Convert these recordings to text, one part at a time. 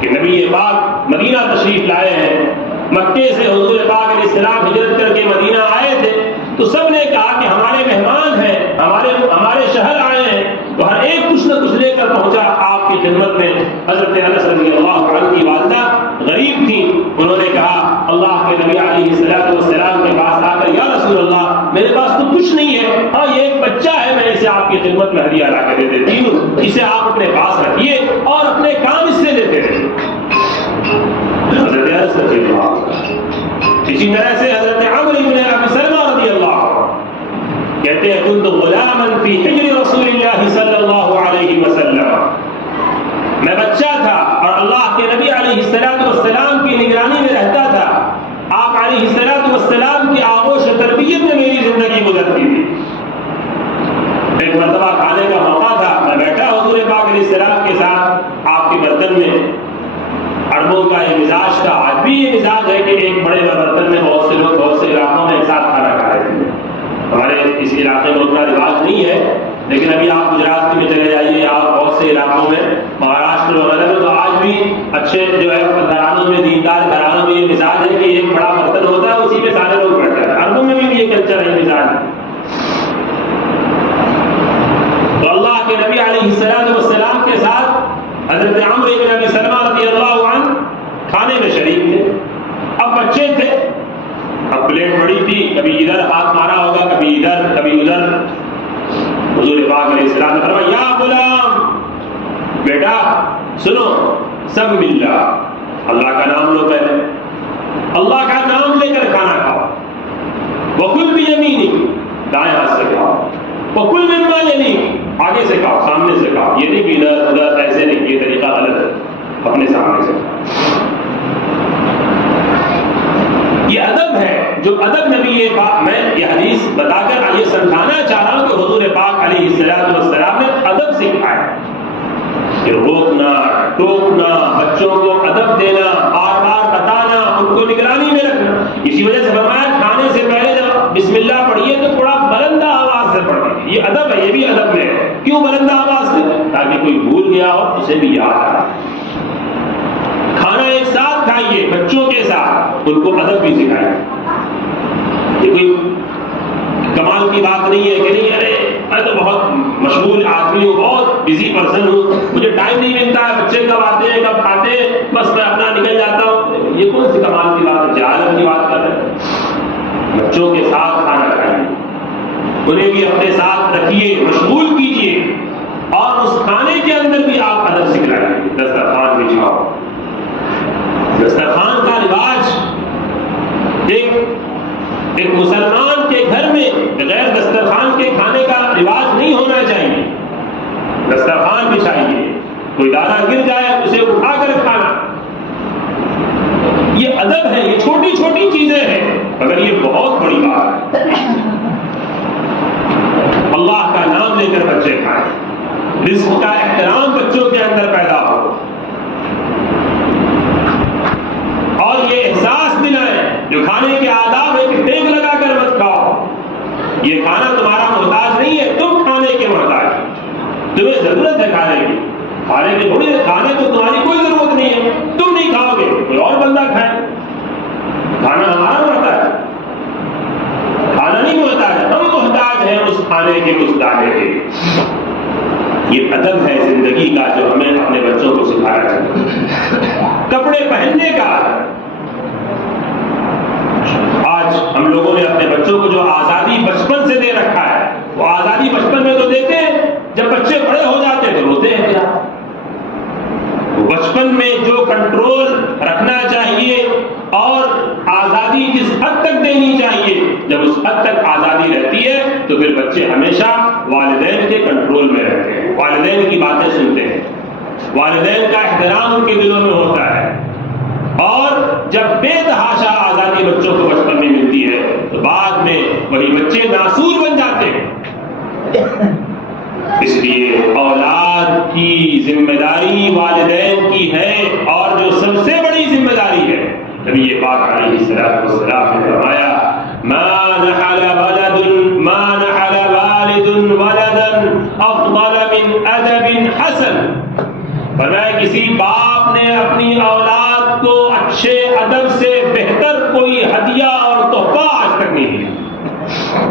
کہ نبی پاک مدینہ تشریف لائے ہیں، مکے سے حضور پاک علیہ السلام ہجرت کر کے مدینہ آئے تھے، تو سب نے کہا کہ ہمارے مہمان ہیں، ہمارے شہر آئے ہیں، تو ہر ایک کچھ نہ کچھ لے کر پہنچا آپ کی خدمت میں۔ حضرت انس رضی اللہ عنہ کی والدہ غریب تھیں، انہوں نے کہا اللہ کے نبی علیہ السلام کے پاس آ کر یا رسول اللہ میرے پاس تو کچھ نہیں ہے، ہاں یہ ایک بچہ ہے، میں اسے آپ کی خدمت میں ہدیہ لا کے دے دیتی ہوں، اسے آپ اپنے پاس رکھیے اور اپنے کام اس سے لیتے رہیے۔ حضرت انس رضی اللہ عنہ، اسی طرح سے حضرت عمرو بن ابی سلمہ رضی اللہ عنہ کہتے ہیں كنت غلاما في حجر رسول اللہ صلی اللہ علیہ وسلم، میں بچہ تھا اور اللہ کے نبی علیہ السلام کی نگرانی میں رہتا تھا، آپ علیہ السلام کی آغوش و تربیت میں میری زندگی گزرتی تھی۔ ایک مرتبہ کھانے کا موقع تھا، میں بیٹھا حضور پاک علیہ السلام کے ساتھ آپ کے برتن میں، عربوں کا یہ مزاج تھا، آج بھی یہ مزاج ہے کہ ایک بڑے برتن میں بہت سے لوگ بہت سے علاقوں میں ایک ساتھ کھانا کھا رہے تھے۔ ہمارے اس علاقے میں اتنا رواج نہیں ہے، لیکن ابھی آپ گجرات میں چلے جائیے، آپ بہت سے علاقوں میں مہاراشٹر وغیرہ میں، تو آج بھی اچھے جو ہے گھرانوں میں، دیندار گھرانوں میں یہ مزاج ہے کہ ایک بڑا برتن ہوتا ہے، اسی میں سارے لوگ بیٹھتے ہیں۔ عربوں میں بھی یہ کلچر ہے، مزاج ہے۔ تو اللہ کے نبی علیہ السلام کے ساتھ حضرت عمرو بن ابی سلمہ رضی اللہ عنہ کھانے میں شریک تھے۔ اب بچے تھے، اب پلیٹ بڑی تھی، کبھی ادھر ہاتھ مارا ہوگا، کبھی ادھر کبھی ادھر۔ حضور پاک علیہ السلام نے فرمایا یا غلام، بیٹا سنو، سب ملا، اللہ کا نام لو، پہلے اللہ کا نام لے کر کھانا کھاؤ، وکل بیمینک، دائیں ہاتھ سے کھاؤ، وکل مما یلیک، آگے سے کھاؤ، سامنے سے کھاؤ، یہ نہیں کہ ادھر ادھر ایسے نہیں، یہ طریقہ غلط ہے، اپنے سامنے سے کھاؤ۔ یہ ادب ہے، جو ادب نبی پاک، میں یہ حدیث بتا کر یہ سمجھانا چاہ رہا ہوں کہ حضور پاک علیہ السلام نے ادب سکھایا کہ روکنا، ٹوکنا، بچوں کو ادب دینا، بار بار بتانا، ان کو نگرانی میں رکھنا۔ اسی وجہ سے فرمایا کھانے سے پہلے جب بسم اللہ پڑھیے تو تھوڑا بلند آواز سے پڑھیے، یہ ادب ہے، یہ بھی ادب ہے۔ کیوں بلند آواز سے؟ تاکہ کوئی بھول گیا ہو اسے بھی یاد آئے۔ کھانا ایک ساتھ کھائیے بچوں کے ساتھ، ان کو ادب بھی سکھائیے۔ یہ کوئی کمال کی بات نہیں ہے کہ نہیں ارے میں تو بہت مشغول آدمی ہوں، بہت بزی پرسن ہوں، مجھے ٹائم نہیں ملتا ہے، بچے کب آتے ہیں کب کھاتے ہیں، بس میں اپنا نکل جاتا ہوں۔ یہ کون سی کمال کی بات ہے؟ جہالت کی بات کر رہے ہیں۔ بچوں کے ساتھ کھانا کھائیے، انہیں بھی اپنے ساتھ رکھیے، مشغول کیجیے، اور اس کھانے کے اندر بھی آپ ادب سکھلائیے۔ دسترخوان بچھاؤ، دسترخوان کا رواج ایک مسلمان کے گھر میں بغیر دسترخوان کے کھانے کا رواج نہیں ہونا چاہیے۔ دسترخوان بچھائیے، کوئی دانا گر جائے اسے اٹھا کر کھانا، یہ ادب ہے۔ یہ چھوٹی چھوٹی چیزیں ہیں مگر یہ بہت بڑی بات ہے۔ اللہ کا نام لے کر بچے کھائیں، رزق کا احترام بچوں کے اندر پیدا ہو، اور یہ احساس دلائیں جو کھانے کے آداب ہے کہ ٹیک لگا کر مت کھاؤ، یہ کھانا تمہارا محتاج نہیں ہے، تم کھانے کے محتاج ہو، تمہیں ضرورت ہے کھانے کی، کھانے کی تھوڑی، کھانے کو تمہاری کوئی ضرورت نہیں ہے، تم نہیں کھاؤ گے کوئی اور بندہ کھائے، کھانا ہمارا محتاج ہے، کھانا نہیں محتاج ہے، ہم محتاج ہیں اس کھانے کے، اس دانے کے۔ یہ ادب ہے زندگی کا جو ہمیں اپنے بچوں کو سکھانا چاہیے۔ کپڑے پہننے کا آج ہم لوگوں نے اپنے بچوں کو جو آزادی بچپن سے دے رکھا ہے، وہ آزادی بچپن میں تو دیتے ہیں، جب بچے بڑے ہو جاتے ہیں تو روتے ہیں۔ کیا بچپن میں جو کنٹرول رکھنا چاہیے اور آزادی جس حد تک دینی چاہیے، جب اس حد تک آزادی رہتی ہے تو پھر بچے ہمیشہ والدین کے کنٹرول میں رہتے ہیں، والدین کی باتیں سنتے ہیں، والدین کا احترام ان کے دلوں میں ہوتا ہے۔ اور جب بے تحاشا آزادی بچوں کو بچپن میں ملتی ہے تو بعد میں وہی بچے ناسور بن جاتے ہیں۔ اس لیے اولاد کی ذمہ داری والدین کی ہے، اور جو سب سے بڑی ذمہ داری ہے، نبی پاک علیہ السلام نے فرمایا ما نحل والد ولدا افضل من ادب حسن، فرمایا کسی باپ نے اپنے اپنی اولاد کو اچھے ادب سے بہتر کوئی ہدیہ اور تحفہ آج تک نہیں دیا.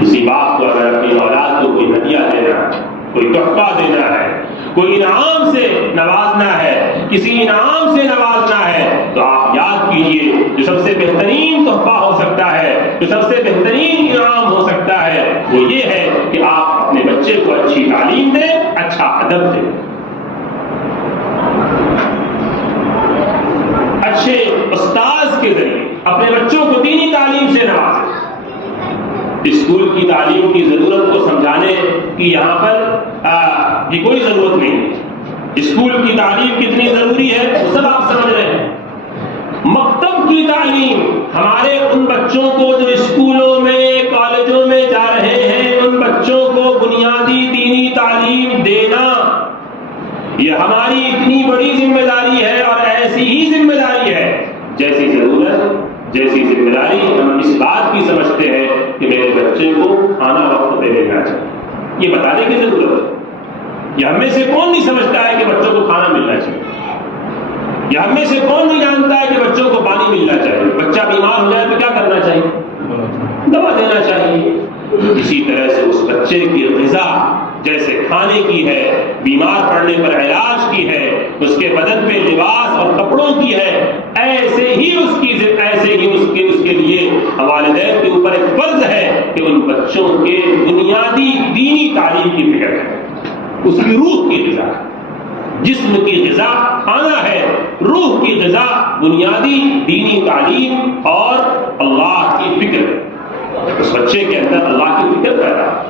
کسی باپ کو اگر اپنی اولاد کو کوئی ہدیہ دینا ہے، کوئی تحفہ دینا ہے، کوئی انعام سے نوازنا ہے، کسی انعام سے نوازنا ہے، تو آپ یاد کیجئے جو سب سے بہترین تحفہ ہو سکتا ہے، جو سب سے بہترین انعام ہو سکتا ہے، وہ یہ ہے کہ آپ اپنے بچے کو اچھی تعلیم دیں، اچھا ادب دیں، اچھے استاذ کے ذریعے اپنے بچوں کو دینی تعلیم سے نوازیں. اسکول کی تعلیم کی ضرورت کو سمجھانے کی یہاں پر یہ کوئی ضرورت نہیں. اسکول کی تعلیم کتنی ضروری ہے وہ سب آپ سمجھ رہے ہیں. مکتب کی تعلیم، ہمارے ان بچوں کو جو اسکولوں میں کالجوں میں جا رہے ہیں، ان بچوں کو بنیادی دینی تعلیم دینا، یہ ہماری اتنی بڑی ذمہ داری ہے اور ایسی ہی ذمہ داری ہے جیسی ضرورت، جیسی ذمہ داری ہم اس بات کی سمجھتے ہیں کہ میرے بچے کو کھانا وقت پہ دینا چاہیے. یہ بتانے کی ضرورت ہے. یہ ہم میں سے کون نہیں سمجھتا ہے کہ بچوں کو کھانا ملنا چاہیے؟ یہ ہم میں سے کون نہیں جانتا ہے کہ بچوں کو پانی ملنا چاہیے؟ بچہ بیمار ہو جائے تو کیا کرنا چاہیے؟ دوا دینا چاہیے. اسی طرح سے اس بچے کی غذا جیسے کھانے کی ہے، بیمار پڑنے پر علاج کی ہے، اس کے بدن پہ لباس اور کپڑوں کی ہے، ایسے ہی اس کے لیے والدین کے اوپر ایک فرض ہے کہ ان بچوں کے بنیادی دینی تعلیم کی فکر ہے. اس کی روح کی غذا، جسم کی غذا کھانا ہے، روح کی غذا بنیادی دینی تعلیم اور اللہ کی فکر. اس بچے کے اندر اللہ کی فکر پیدا ہو،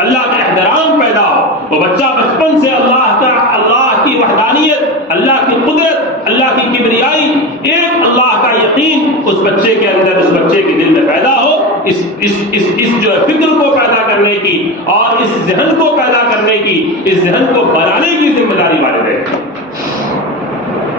اللہ کا احترام پیدا ہو. وہ بچہ بچپن سے اللہ کی وحدانیت، اللہ کی قدرت، اللہ کی کبریائی، ایک اللہ کا یقین اس بچے کے اندر، اس بچے کے دل میں پیدا ہو. اس جو فکر کو پیدا کرنے کی اور اس ذہن کو پیدا کرنے کی، اس ذہن کو بنانے کی ذمہ داری والدین.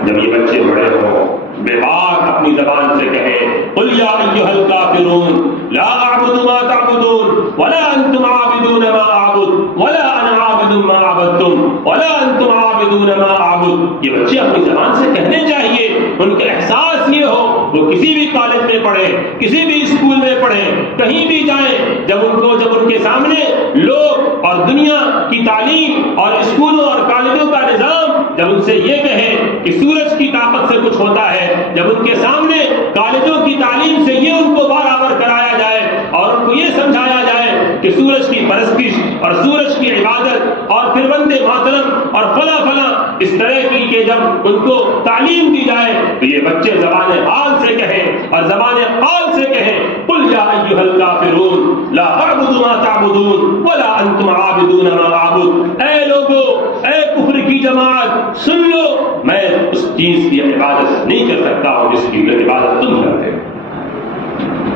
جب یہ بچے بڑے ہوں، بے باک اپنی زبان سے کہیں قل یا ایھا الکافرون لا اعبد ما تعبدون ولا انتم عابدون ما اعبد ولا انا عابد ما عبدتم ولا انتم عابدون ما اعبد. یہ بچے اپنی زبان سے کہنے چاہیے. ان کے احساس یہ ہو، وہ کسی بھی کالج میں پڑھیں، کسی بھی اسکول میں پڑھیں، کہیں بھی جائیں، جب ان کے سامنے لوگ اور دنیا کی تعلیم اور اسکولوں اور کالجوں کا نظام جب ان سے یہ کہیں کہ سورج کی طاقت سے کچھ ہوتا ہے، جب ان کے سامنے کالجوں کی تعلیم سے یہ ان کو برابر کرایا جائے اور ان کو یہ سمجھایا جائے کہ سورج کی پرستش اور سورج کی عبادت اور پھر وندے ماترم اور فلاں فلاں اس طرح کی کہ جب ان کو تعلیم دی جائے تو یہ بچے زبان حال سے کہیں اور زبان قال سے کہیں قل یا ایھا الکافرون لا اعبد ما تعبدون ولا انتم عابدون ما اعبد. اے لوگو، اے کفر کی جماعت، سن لو، میں اس چیز کی عبادت نہیں کر سکتا ہوں جس کی عبادت تم کرتے ہو.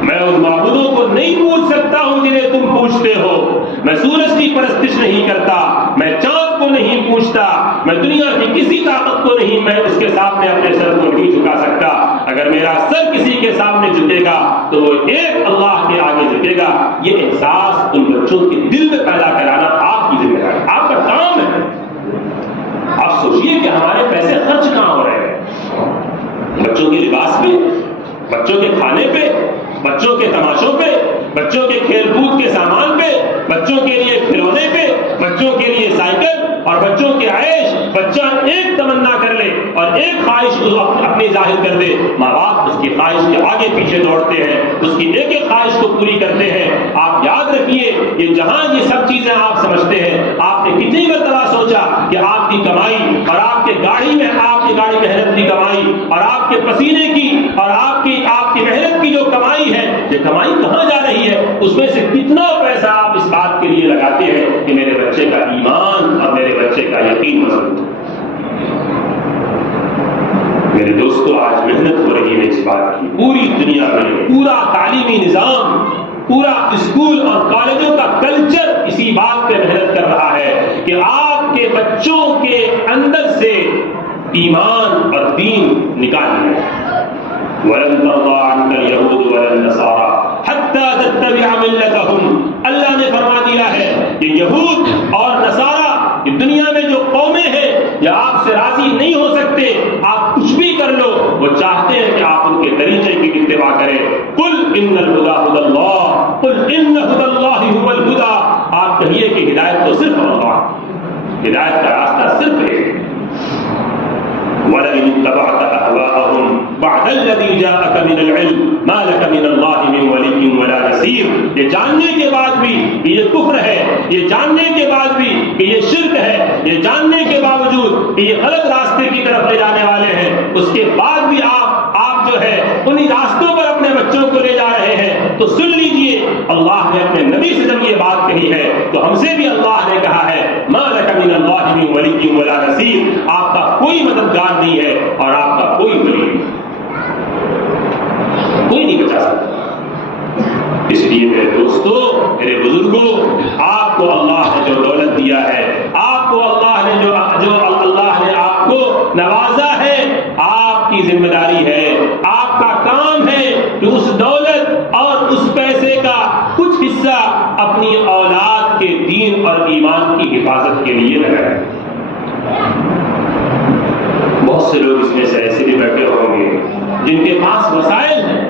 میں ان معبودوں کو نہیں پوچھ سکتا ہوں جنہیں تم پوچھتے ہو. میں سورج کی پرستش نہیں کرتا، میں چاند کو نہیں پوچھتا، میں دنیا کی کسی طاقت کو نہیں، میں اس کے سامنے اپنے سر کو نہیں جھکا سکتا. اگر میرا سر کسی کے سامنے جھکے گا تو وہ ایک اللہ کے آگے جھکے گا. یہ احساس ان بچوں کے دل میں پیدا کرانا آپ کی ذمہ داری، آپ کا کام ہے. آپ سوچیے کہ ہمارے پیسے خرچ کہاں ہو رہے ہیں؟ بچوں کے لباس پہ، بچوں کے کھانے پہ، بچوں کے تماشوں پہ، بچوں کے کھیل کود کے سامان پہ، بچوں کے لیے کھلونے پہ، بچوں کے لیے سائیکل اور بچوں کے عیش. بچہ ایک تمنا کر لے اور ایک خواہش اپنی ظاہر کر دے، ماں باپ اس کی خواہش کے آگے پیچھے دوڑتے ہیں، اس کی ایک ایک خواہش کو پوری کرتے ہیں. آپ یاد رکھیے، یہ جہاں یہ سب چیزیں آپ سمجھتے ہیں، آپ نے کتنی مرتبہ سوچا کہ آپ کی کمائی اور آپ کے گاڑی محنت کی کمائی اور آپ کے پسینے کی اور آپ کی محنت کی جو کمائی ہے، یہ کمائی کہاں جا رہی ہے؟ اس میں سے کتنا پیسہ آپ اس بات کے لیے لگاتے ہیں کہ میرے بچے کا ایمان اور میرے بچے کا یقین مضبوط ہے. میرے دوستو، آج محنت ہو رہی ہے اس بات کی. پوری دنیا میں پورا تعلیمی نظام، پورا اسکول اور کالجوں کا کلچر اسی بات پہ محنت کر رہا ہے کہ آپ کے بچوں کے اندر سے ایمان اور دین نکال لیں. وَلَن تَرْضَىٰ عَنكَ الْيَهُودُ وَلَا النَّصَارَىٰ حَتَّىٰ تَتَّبِعَ مِلَّتَهُمْ. اللہ نے فرما دیا ہے کہ یہود اور نصارہ، یہ دنیا میں جو قومیں ہیں، یہ آپ سے راضی نہیں ہو سکتے، آپ ہدایت تو صرف اللہ، ہدایت کا راستہ صرف ایک۔ وَلَئِنِ اتَّبَعْتَ أَهْوَاءَهُمْ بَعْدَ الَّذِي جَاءَكَ مِنَ الْعِلْمِ مَا لَكَ مِنَ اللَّهِ مِنْ وَلِيٍّ وَلَا نَصِيرٍ۔ یہ جاننے کے بعد بھی کہ یہ کفر ہے، یہ جاننے کے بعد بھی کہ یہ شرک ہے، یہ جاننے کے باوجود کہ یہ غلط راستے کی طرف لے جانے والے ہیں، اس کے بعد بھی آپ جو ہے انہی راستوں پر اپنے بچوں کو لے جا رہے ہیں، تو سن لیجئے اللہ نے اپنے نبی سے جب یہ بات کہی ہے تو ہم سے بھی اللہ نے کہا ہے مَا لَكَ مِنَ اللَّهِ مِنْ وَلِيٍّ وَلَا نَصِيرٍ، آپ کا کوئی مددگار نہیں ہے اور آپ کا کوئی ولی کوئی نہیں بچا سکتا۔ اس لیے میرے دوستو، میرے بزرگوں، آپ کو اللہ نے جو دولت دیا ہے، آپ کو اللہ نے جو اللہ نے آپ کو نوازا ہے، آپ کی ذمہ داری ہے، آپ کا کام ہے کہ اس دولت اور اس پیسے کا کچھ حصہ اپنی اولاد کے دین اور ایمان کی حفاظت کے لیے لگائیں۔ بہت سے لوگ اس میں سے ایسے بھی بیٹھے ہوں گے جن کے پاس وسائل ہیں،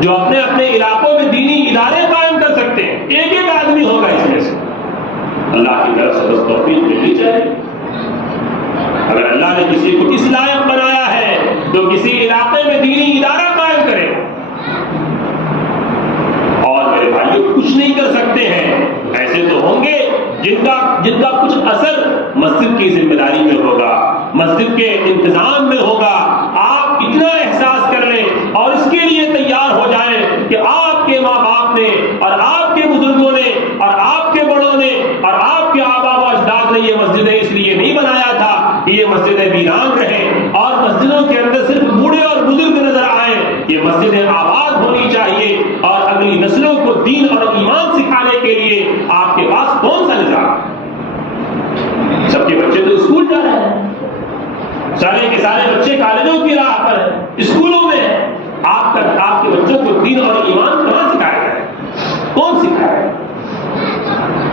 جو اپنے اپنے علاقوں میں دینی ادارے قائم کر سکتے ہیں، ایک ایک آدمی ہوگا اس میں سے، اللہ کی طرف سے بس توفیق ملنی چاہیے۔ اگر اللہ نے کسی کو اس لائق بنایا ہے تو کسی علاقے میں دینی ادارہ قائم کرے۔ اور میرے بھائیوں، کچھ نہیں کر سکتے ہیں، ایسے تو ہوں گے جن کا کچھ اثر مسجد کی ذمہ داری میں ہوگا، مسجد کے انتظام میں ہوگا۔ آپ اتنا احساس کر لیں اور اس کے لیے تیار ہو جائیں کہ آپ کے ماں باپ نے اور آپ کے بزرگوں نے اور آپ کے بڑوں نے اور آپ کے آبا و اجداد نے یہ مسجدیں اس لیے نہیں بنایا تھا کہ یہ مسجدیں ویران رہیں اور مسجدوں کے اندر صرف بوڑھے اور بزرگ نظر آئیں۔ یہ مسجدیں آباد ہونی چاہیے اور اگلی نسلوں کو دین اور ایمان سکھانے کے لیے آپ کے پاس کون سا نظام؟ سب کے بچے تو اسکول جا رہے ہیں، سارے کے سارے بچے کالجوں کی راہ پر ہیں، اسکولوں میں ہیں۔ آپ کے بچوں کو دین اور ایمان کہاں سکھایا جائے؟ کون سکھائے؟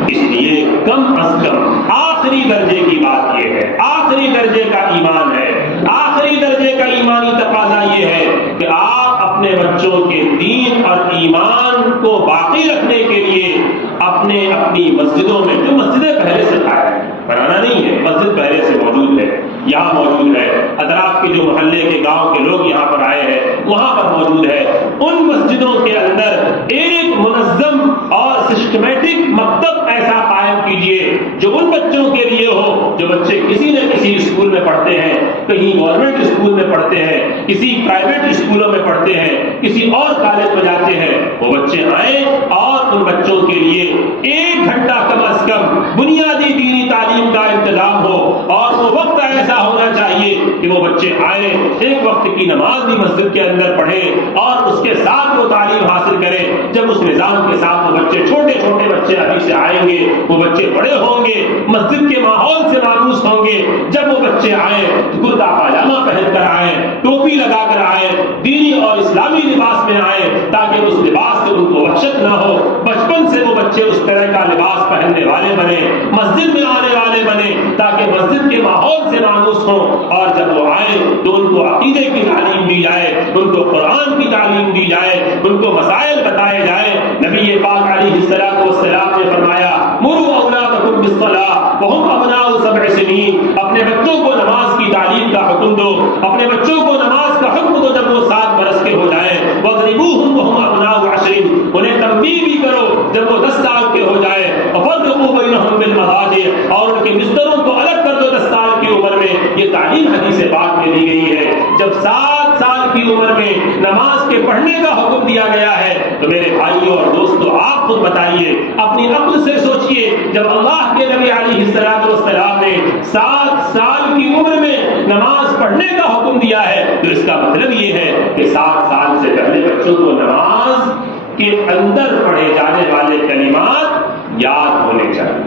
اس لیے کم از کم آخری درجے کی بات یہ ہے، آخری درجے کا ایمان ہے، آخری درجے کا ایمانی تقاضا یہ ہے کہ آپ اپنے بچوں کے دین اور ایمان کو باقی رکھنے کے لیے اپنی مسجدوں میں، جو مسجدیں پہلے سے قائم ہیں، بنانا نہیں ہے، مسجد پہلے سے موجود ہے، یہاں موجود ہے، اطراف کے جو محلے کے گاؤں کے لوگ یہاں پر آئے ہیں وہاں پر موجود ہے، ان مسجدوں کے اندر ایک منظم اور سسٹمیٹک مکتب ایسا قائم کیجئے جو ان بچوں کے لیے ہو جو بچے کسی نہ کسی اسکول میں پڑھتے ہیں، کہیں گورنمنٹ اسکول میں پڑھتے ہیں، کسی پرائیویٹ اسکولوں میں پڑھتے ہیں، کسی اور کالج میں جاتے ہیں، وہ بچے آئیں اور ان بچوں کے لیے 1 گھنٹہ کم از کم بنیادی دینی تعلیم کا انتظام ہو، اور وہ وقت ایسا ہونا چاہیے کہ وہ بچے آئیں، ایک وقت کی نماز بھی مسجد کے اندر پڑھیں اور اس کے ساتھ وہ تعلیم حاصل کریں۔ جب اس نظام کے ساتھ وہ بچے، چھوٹے چھوٹے بچے ابھی سے آئیں گے، وہ بچے بڑے ہوں گے، مسجد کے ماحول سے مانوس ہوں گے۔ جب وہ بچے آئیں تو کرتا پاجامہ پہن کر آئیں، ٹوپی لگا کر آئیں، دینی اور اسلامی لباس میں آئیں، تاکہ اس لباس سے ان کو وحشت نہ ہو۔ بچپن سے وہ بچے اس طرح کا لباس پہننے والے بنے، مسجد میں آنے والے بنے، تاکہ مسجد کے ماحول سے مانوس ہوں، اور جب وہ آئیں تو ان کو عقیدے کی تعلیم دی جائے، ان کو قرآن کی تعلیم دی جائے، ان کو مسائل بتائے جائیں۔ نبی پاک علیہ الصلوۃ والسلام نے فرمایا مروا اولادکم بالصلاۃ وهم ابناء 7 سنین، اپنے بچوں کو نماز کی تعلیم کا حکم دو، اپنے بچوں کو نماز کا حکم دو جب وہ 7 برس کے ہو جائیں۔ واضربوهم وهم ابناء 10، انہیں تنبیہ بھی کرو جب وہ 10 سال کے ہو جائیں۔ وفرقوا بینهم بالمضاجع، اور ان کے بستروں کو الگ کر دو 10 سال کی عمر میں۔ یہ تعلیم حدیث پاک میں دی گئی ہے۔ جب 7 سال کی عمر میں نماز کے پڑھنے کا حکم دیا گیا ہے تو میرے بھائیوں اور دوستوں، آپ خود بتائیے، اپنی عقل سے سوچئے، جب اللہ کے نبی علیہ السلام نے 7 سال کی عمر میں نماز پڑھنے کا حکم دیا ہے تو اس کا مطلب یہ ہے کہ 7 سال سے پہلے بچوں کو نماز کے اندر پڑھے جانے والے کلمات یاد ہونے چاہیے۔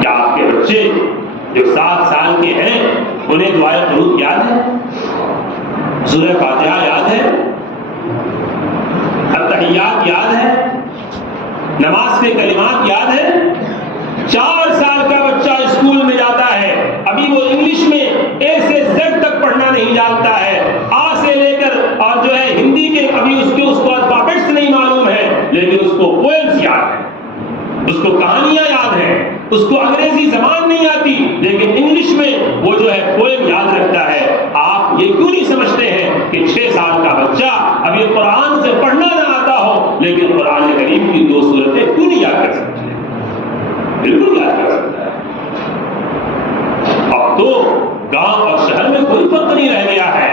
کیا آپ کے بچے جو 7 سال کے ہیں انہیں دعائے قنوت یاد ہے؟ سورہ فاتحہ یاد ہے؟ التحیات یاد ہے؟ نماز کے کلمات یاد ہے؟ 4 سال کا بچہ اسکول میں جاتا ہے، ابھی وہ انگلش میں اے سے زیڈ تک پڑھنا نہیں جانتا ہے، آ سے لے کر اور جو ہے ہندی کے ابھی اس کو الفابیٹس نہیں معلوم ہے، لیکن اس کو پوئمز یاد ہے۔ اس کو کہانیاں یاد ہیں، اس کو انگریزی زبان نہیں آتی لیکن انگلش میں وہ جو ہے پوئم یاد رکھتا ہے۔ آپ یہ کیوں نہیں سمجھتے ہیں کہ 6 سال کا بچہ ابھی قرآن سے پڑھنا نہ آتا ہو لیکن قرآن کریم کی 2 سورتیں کیوں نہیں یاد کر سکتے؟ بالکل یاد کر سکتا ہے۔ اب تو گاؤں اور شہر میں کوئی فرق نہیں رہ گیا ہے۔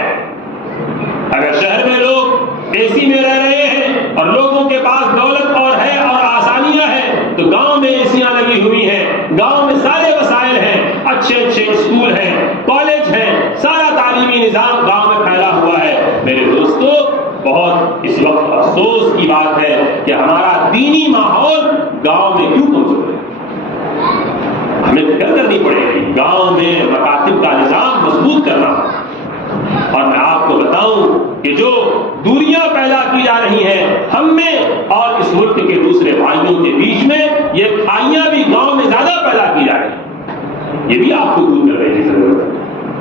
اگر شہر میں لوگ اے سی میں رہ رہے ہیں اور لوگوں کے پاس دولت اور ہے اور آسانیاں ہیں تو گاؤں میں ایسیاں لگی ہوئی ہیں، گاؤں میں سارے وسائل ہیں، اچھے اچھے اسکول ہیں، کالج ہیں، سارا تعلیمی نظام گاؤں میں پھیلا ہوا ہے۔ میرے دوستو، بہت اس وقت افسوس کی بات ہے کہ ہمارا دینی ماحول گاؤں میں کیوں کمزور ہے۔ ہمیں فکر کرنی پڑے گی گاؤں میں مکاتب کا نظام مضبوط کرنا۔ اور میں آپ کو بتاؤں کہ جو دوریاں پیدا کی جا رہی ہیں ہم میں اور اس ملک کے دوسرے بھائیوں کے بیچ میں، یہ کھائیاں بھی گاؤں میں زیادہ پیدا کی جا رہی ہیں، یہ بھی آپ کو دور کرنے کی ضرورت ہے۔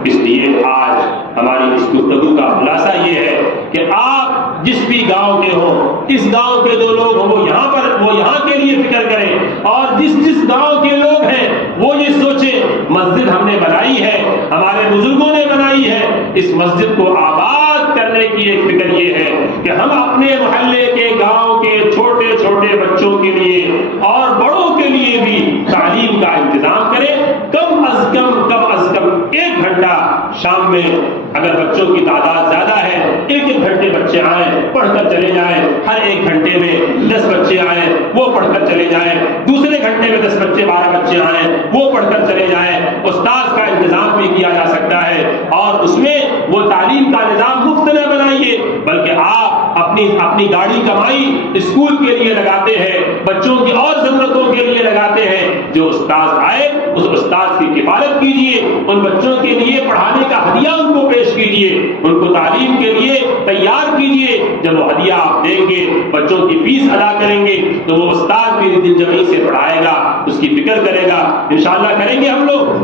اس لیے آج ہماری اس گفتگو کا خلاصہ یہ ہے کہ آپ جس بھی گاؤں کے ہوں، اس گاؤں کے جو لوگ ہوں وہ یہاں کے لیے فکر کریں، اور جس گاؤں کے لوگ ہیں وہ یہ سوچیں مسجد ہم نے بنائی ہے، ہمارے بزرگوں نے بنائی ہے، اس مسجد کو آباد کرنے کی ایک فکر یہ ہے کہ ہم اپنے محلے کے گاؤں کے چھوٹے چھوٹے بچوں کے لیے اور بڑوں کے لیے بھی تعلیم کا انتظام کریں۔ کم از کم 1 گھنٹہ شام میں، اگر بچوں کی تعداد زیادہ ہے 1 گھنٹے بچے آئیں، پڑھ کر چلے جائیں۔ ہر 1 گھنٹے میں 10 بچے آئیں، وہ پڑھ کر چلے جائیں۔ دوسرے گھنٹے میں 10 بچے 12 بچے آئیں، وہ پڑھ کر چلے جائیں۔ استاذ کا انتظام بھی کیا جا سکتا ہے، اور اس میں وہ تعلیم کا نظام مفت نہ بنائیے بلکہ آپ اپنی گاڑی کمائی اسکول کے لیے لگاتے ہیں، بچوں کی اور ضرورتوں کے لیے لگاتے ہیں۔ جو استاذ آئے اس استاذ کی کفالت کیجیے، ان بچوں کے لیے پڑھانے کا ہدیہ ان کو پیش کیجیے، ان کو تعلیم کے لیے تیار کیجیے۔ جب وہ ہدیہ آپ دیں گے، بچوں کی فیس ادا کریں گے تو وہ استاذ بھی دل جمعی سے پڑھائے گا، اس کی فکر کرے گا۔ انشاءاللہ کریں گے ہم لوگ۔